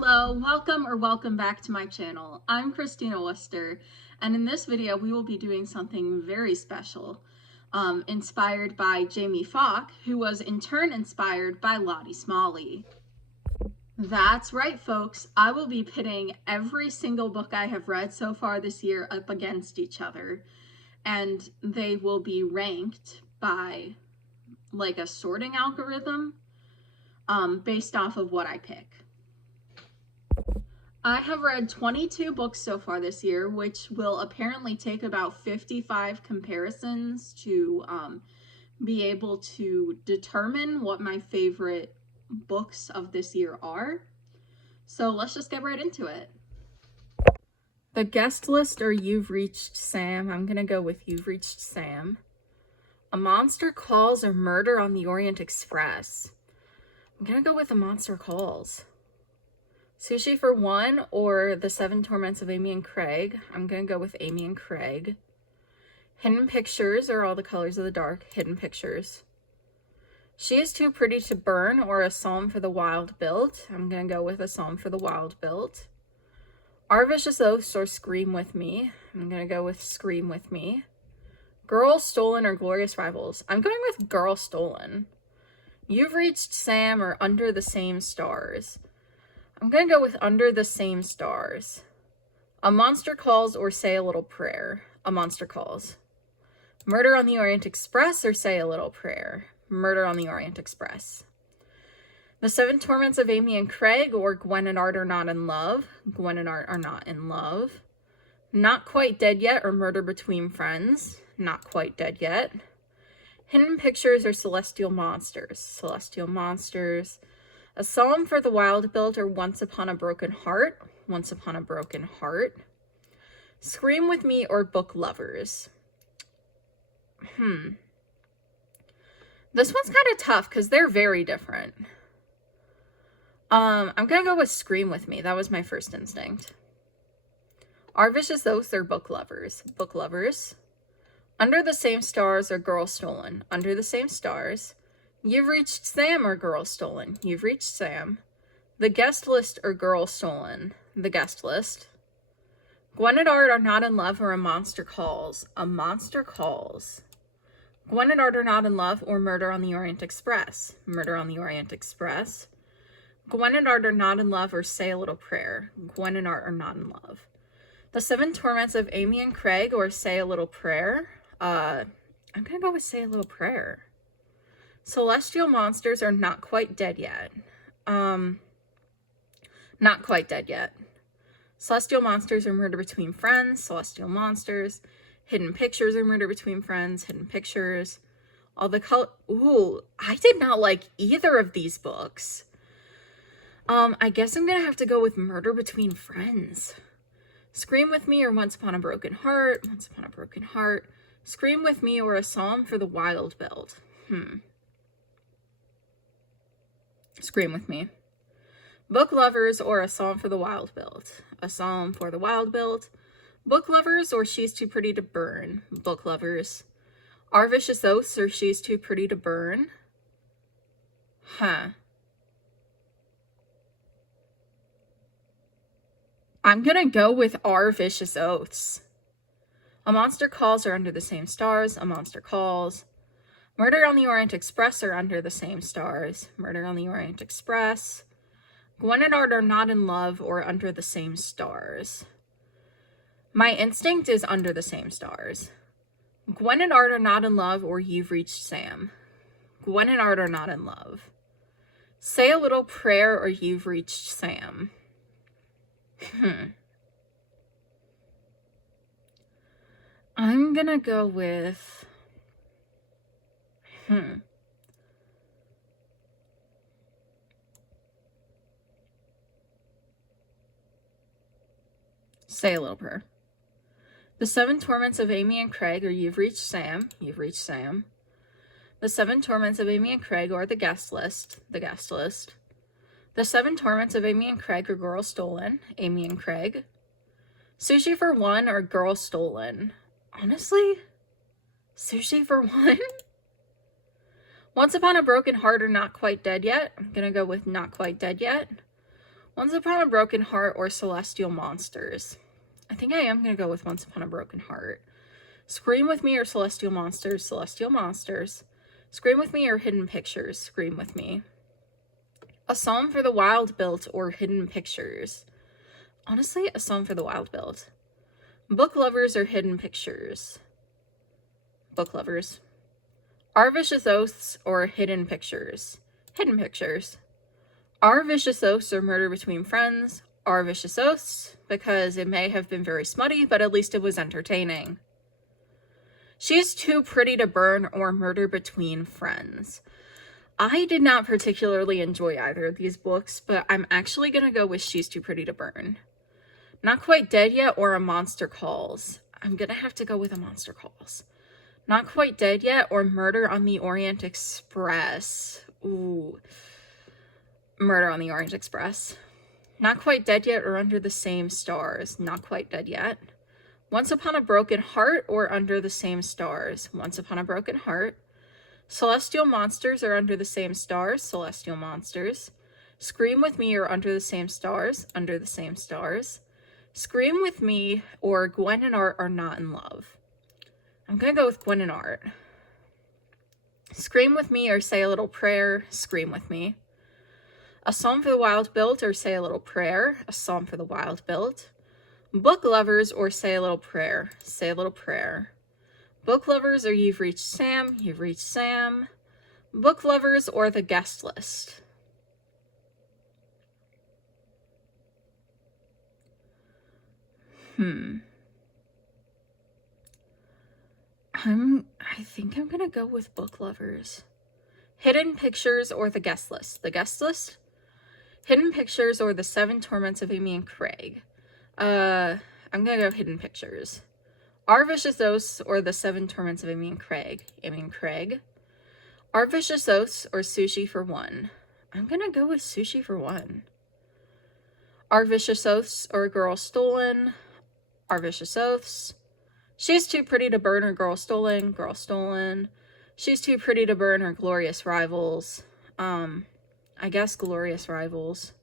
Hello, welcome back to my channel. I'm Christina Worcester, and in this video we will be doing something very special, inspired by Jaime Fok, who was in turn inspired by Lottie Smalley. That's right, folks. I will be pitting every single book I have read so far this year up against each other, and they will be ranked by like a sorting algorithm based off of what I pick. I have read 22 books so far this year, which will apparently take about 55 comparisons to be able to determine what my favorite books of this year are. So let's just get right into it. The guest list or You've Reached Sam. I'm gonna go with You've Reached Sam. A Monster Calls or Murder on the Orient Express. I'm gonna go with A Monster Calls. Sushi for One or The Seven Torments of Amy and Craig. I'm going to go with Amy and Craig. Hidden Pictures or All the Colors of the Dark. Hidden Pictures. She Is Too Pretty to Burn or A Psalm for the Wild Built. I'm going to go with A Psalm for the Wild Built. Our Vicious Oaths or Scream With Me. I'm going to go with Scream With Me. Girl Stolen or Glorious Rivals. I'm going with Girl Stolen. You've Reached Sam or Under the Same Stars. I'm going to go with Under the Same Stars. A Monster Calls or Say a Little Prayer. A Monster Calls. Murder on the Orient Express or Say a Little Prayer. Murder on the Orient Express. The Seven Torments of Amy and Craig or Gwen and Art Are Not in Love. Gwen and Art Are Not in Love. Not Quite Dead Yet or Murder Between Friends. Not Quite Dead Yet. Hidden Pictures or Celestial Monsters. Celestial Monsters. A Psalm for the Wild Built or Once Upon a Broken Heart. Once Upon a Broken Heart. Scream With Me or Book Lovers. This one's kind of tough because they're very different. I'm going to go with Scream With Me. That was my first instinct. Our Vicious Oaths or Book Lovers. Book Lovers. Under the Same Stars or Girl Stolen. Under the Same Stars. You've Reached Sam or Girl Stolen. You've Reached Sam. The Guest List or Girl Stolen. The Guest List. Gwen and Art Are Not in Love or A Monster Calls. A Monster Calls. Gwen and Art Are Not in Love or Murder on the Orient Express. Murder on the Orient Express. Gwen and Art Are Not in Love or Say a Little Prayer. Gwen and Art Are Not in Love. The Seven Torments of Amy and Craig or Say a Little Prayer. I'm gonna go with Say a Little Prayer. Celestial Monsters are Not Quite Dead Yet. Not Quite Dead Yet. Celestial Monsters or Murder Between Friends. Celestial Monsters. Hidden Pictures or Murder Between Friends. Hidden Pictures. All the color. Ooh, I did not like either of these books. I guess I'm gonna have to go with Murder Between Friends. Scream With Me or Once Upon a Broken Heart. Once Upon a Broken Heart. Scream With Me or A Psalm for the Wild Built. Scream With Me. Book Lovers or A Psalm for the Wild Built. A Psalm for the Wild Built. Book Lovers or She's Too Pretty to Burn. Book Lovers. Our Vicious Oaths or She's Too Pretty to Burn. I'm gonna go with Our Vicious Oaths. A Monster Calls or Under the Same Stars. A Monster Calls. Murder on the Orient Express or Under the Same Stars. Murder on the Orient Express. Gwen and Art Are Not in Love or Under the Same Stars. My instinct is Under the Same Stars. Gwen and Art Are Not in Love or You've Reached Sam. Gwen and Art Are Not in Love. Say a Little Prayer or You've Reached Sam. I'm gonna go with... Say a Little Prayer. The Seven Torments of Amy and Craig or You've Reached Sam. You've Reached Sam. The Seven Torments of Amy and Craig or The Guest List. The Guest List. The Seven Torments of Amy and Craig or Girl Stolen. Amy and Craig. Sushi for One or Girl Stolen. Honestly, Sushi for One. Once Upon a Broken Heart or Not Quite Dead Yet. I'm gonna go with Not Quite Dead Yet. Once Upon a Broken Heart or Celestial Monsters? I think I am going to go with Once Upon a Broken Heart. Scream With Me or Celestial Monsters? Celestial Monsters. Scream With Me or Hidden Pictures? Scream With Me. A Psalm for the Wild Built or Hidden Pictures? Honestly, A Psalm for the Wild Built. Book Lovers or Hidden Pictures? Book Lovers. Our Vicious Oaths or Hidden Pictures? Hidden Pictures. Our Vicious Oaths or Murder Between Friends? Our Vicious Oaths, because it may have been very smutty, but at least it was entertaining. She's Too Pretty to Burn or Murder Between Friends. I did not particularly enjoy either of these books, but I'm actually going to go with She's Too Pretty to Burn. Not Quite Dead Yet or A Monster Calls. I'm going to have to go with A Monster Calls. Not Quite Dead Yet or Murder on the Orient Express. Ooh. Murder on the Orient Express. Not Quite Dead Yet or Under the Same Stars. Not Quite Dead Yet. Once Upon a Broken Heart or Under the Same Stars. Once Upon a Broken Heart. Celestial Monsters or Under the Same Stars. Celestial Monsters. Scream With Me or Under the Same Stars. Under the Same Stars. Scream With Me or Gwen and Art Are Not in Love. I'm going to go with Gwen and Art. Scream With Me or Say a Little Prayer. Scream With Me. A Psalm for the Wild Built or Say a Little Prayer. A Psalm for the Wild Built. Book Lovers or Say a Little Prayer. Say a Little Prayer. Book Lovers or You've Reached Sam. You've Reached Sam. Book Lovers or The Guest List. I think I'm gonna go with Book Lovers. Hidden Pictures or The Guest List. The Guest List. Hidden Pictures or The Seven Torments of Amy and Craig. I'm gonna go Hidden Pictures. Our Vicious Oaths or The Seven Torments of Amy and Craig. Amy and Craig. Our Vicious Oaths or Sushi for One. I'm gonna go with Sushi for One. Our Vicious Oaths or Girl Stolen. Our Vicious Oaths. She's Too Pretty to Burn or Girl Stolen. Girl Stolen. She's Too Pretty to Burn or Glorious Rivals. I guess Glorious Rivals.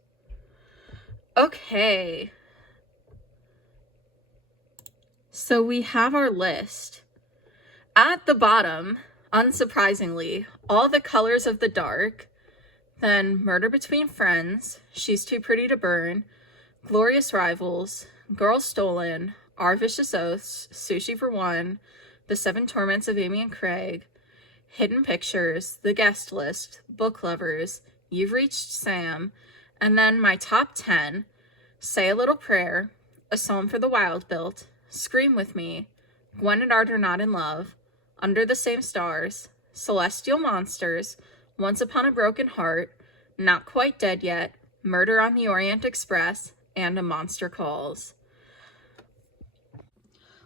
Okay. So we have our list. At the bottom, unsurprisingly, All the Colors of the Dark, then Murder Between Friends, She's Too Pretty to Burn, Glorious Rivals, Girl Stolen, Our Vicious Oaths, Sushi for One, The Seven Torments of Amy and Craig, Hidden Pictures, The Guest List, Book Lovers, You've Reached Sam, and then my top 10, Say a Little Prayer, A Psalm for the Wild Built, Scream With Me, Gwen and Art Are Not in Love, Under the Same Stars, Celestial Monsters, Once Upon a Broken Heart, Not Quite Dead Yet, Murder on the Orient Express, and A Monster Calls.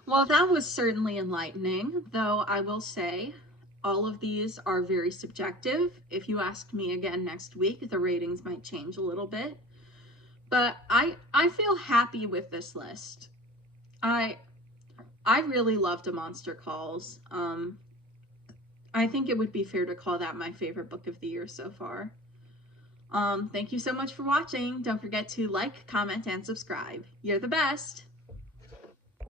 Well, that was certainly enlightening, though I will say all of these are very subjective. If you ask me again next week, the ratings might change a little bit. But I feel happy with this list. I really loved A Monster Calls. I think it would be fair to call that my favorite book of the year so far. Thank you so much for watching. Don't forget to like, comment, and subscribe. You're the best.